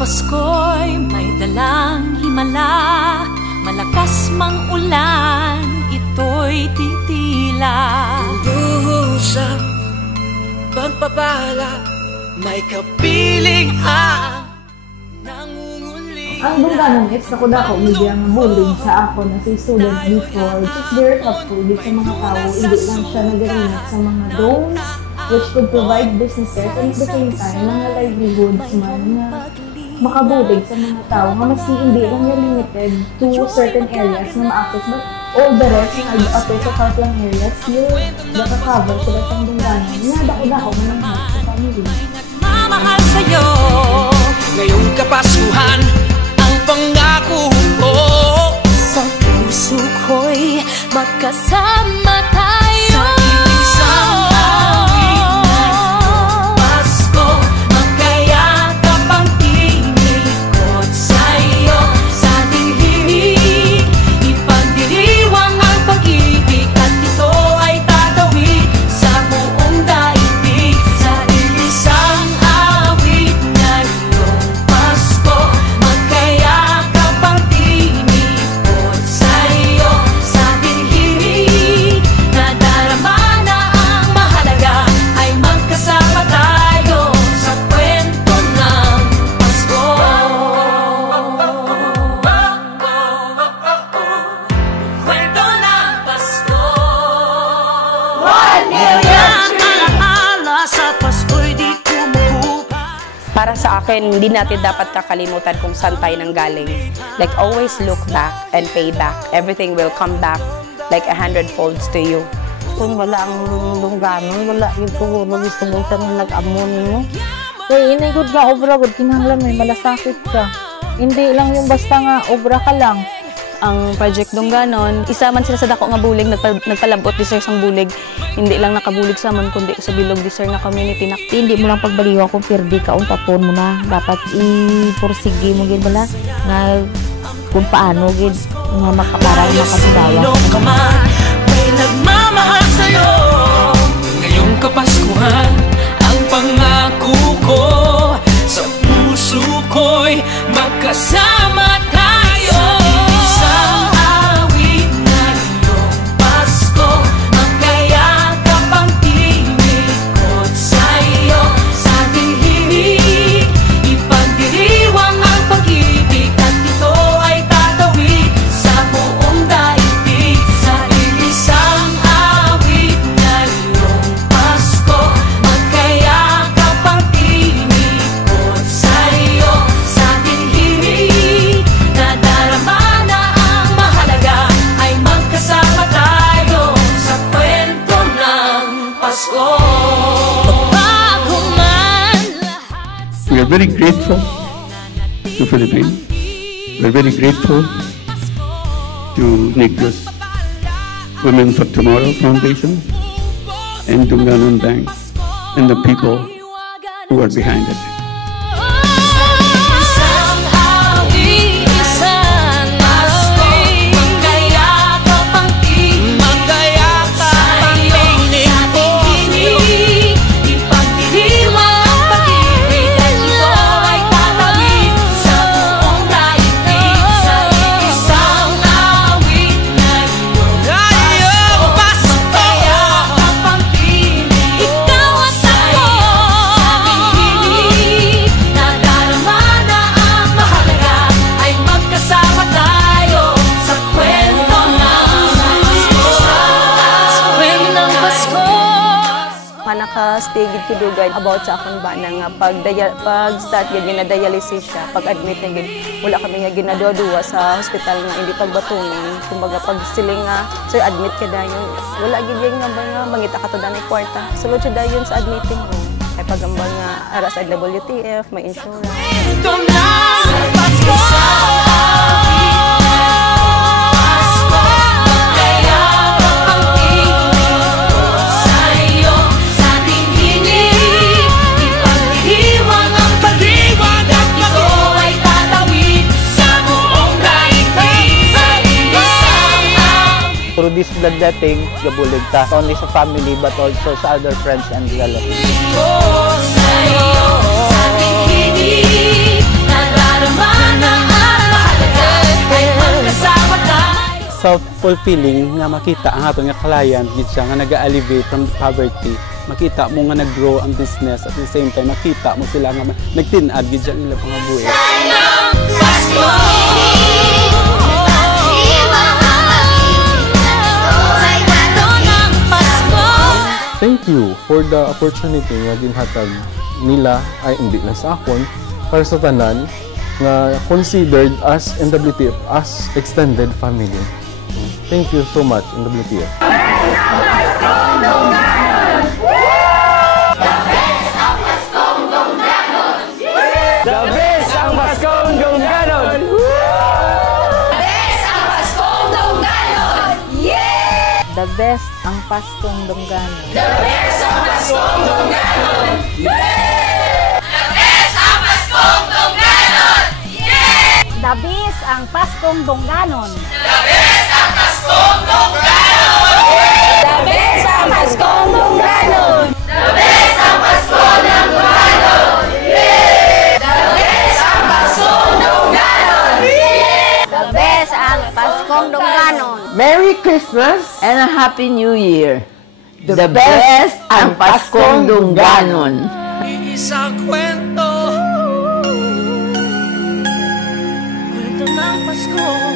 Pasko'y may dalang himala, malakas mang ulan, ito'y titila. Duhusang pagpapala, may kapiling ang nangungulila. Ang Dungannon X, ako na ako, hindi ang bullying sa ako na si student before. Just very helpful sa mga tao, hindi lang siya nagarinat sa mga loans, which could provide businesses and at the same time, mga livelihoods man na makabulig sa mga tao nga maski hindi lang yung limited to certain areas na ma-access but all the rest na nag-appear sa far-flung areas still naka-cover sila sa Dungannon. Nada-ko man ang sa family. Nagmamahal sa'yo ngayong Kapaskuhan ang pangako ko. Sa puso ko'y magkasama tayo Sa isang awit na Pasko, magkayakap ang tinikot sa'yo. Sa ating himig, ipagdiriwang ang pag-ibig at ito ay tatawid sa buong daigdig. Sa isang awit na iyong Pasko, magkayakap ang tinikot sa'yo. Sa ating himig, nadarama na ang mahalaga ay magkasama tayo sa kwento ng Pasko. Kwento ng Pasko. 1 million alaala sa Pasko'y di kumukupa. Para sa akin, hindi natin dapat kakalimutan kung saan tayo nanggaling. Like, always look back and pay back. Everything will come back like 100-folds to you. Kung wala ang Dungannon, wala yung siguro gusto mo sa nag-amon mo. Kaya inigod ka, obra, good kinahanglan may malasakit ka. Hindi lang yung basta nga, obra ka lang. Ang Project Dungannon, isa man sila sa dako nga bulig, nagpalabot di sir sang bulig. Hindi lang nakabulig sa man, kundi sa bilog di sir nga community. Hindi mo lang pagbaliwa kung perdi ka, tapon mo na. Dapat ipursigi mo gid bala nga kung paano gid nga makaparang makasigawa. Sino ka man, may nagmamahal sa'yo. Ngayong Kapaskuhan, ang pangako ko. Sa puso ko'y magkasama tayo. Sa isang awit na iyong Pasko, magkayakap ang tinikot sa'yo. Sa ating himig, ipagdiriwang ang pag-ibig at ito ay tatawid sa buong daigdig. Sa isang awit na iyong Pasko, magkayakap ang tinikot sa'yo. Sa ating himig, nadarama na ang mahalaga ay magkasama tayo sa kwento ng Pasko. Magbago man lahat sa We are very grateful to Philippines. We're very grateful to Negros Women for Tomorrow Foundation and Dungannon Bank and the people who are behind it. isang awit, isang awit, magkayakap ang tinikot sa'yo. Sa ating himig, ipagdiriwang ang pag-ibig at ito ay tatawid sa buong daigdig. Sa isang awit na iyong Pasko, magkayakap ang tinikot sa'yo. Sa ating himig, nadarama na ang mahalaga ay magkasama tayo sa kwento ng Pasko. Sa kwento ng Pasko. Panaka-stay gid kidugay about sa akong bana nga pag-start gid ginadialysis siya, pag-admit na gid wala kami nga ginaduwa sa hospital nga hindi pagbatungon. Kumbaga pag sila nga sir admit ka dayon, wala gid yung number nga mangita ka to danay kwarta. Sulod siya dayon sa admitting room. Ay pagambal nga ara sa WTF, may insurance. Kwento ng Pasko. Pasko, magkayakap ang tinikot sa'yo. Sa ating himig, ipagdiriwang ang pag-ibig at ito ay tatawid sa buong daigdig. Sa isang awit. Through this bloodletting, gabulig ta, not only sa family but also sa other friends and relatives. Sa'yo, sa ating himig, self-fulfilling nga makita ang ato nga client gid siya nga naga-alleviate from poverty. Makita mo nga nag-grow ang business at the same time makita mo sila nga nagtin-add gid siya nila pangabuhi. Thank you for the opportunity nga ginhatag nila ay hindi lang sa akon para sa tanan nga considered as NWTF as extended family. Thank you so much NWTF. The best ang Paskong Dungganon! The best ang Paskong Dungganon. The best ang Paskong Dungganon! The best ang Paskong Dungganon! The best ang Paskong Dungganon. The best ang Paskong Dungganon! The best ang Paskong Dungganon! The best ang Paskong Dungganon! The best ang Paskong Dungganon! The best ang Paskong Dungganon. Merry Christmas and a Happy New Year. The best ang Paskong Dungganon. Isang kwento ng Pasko.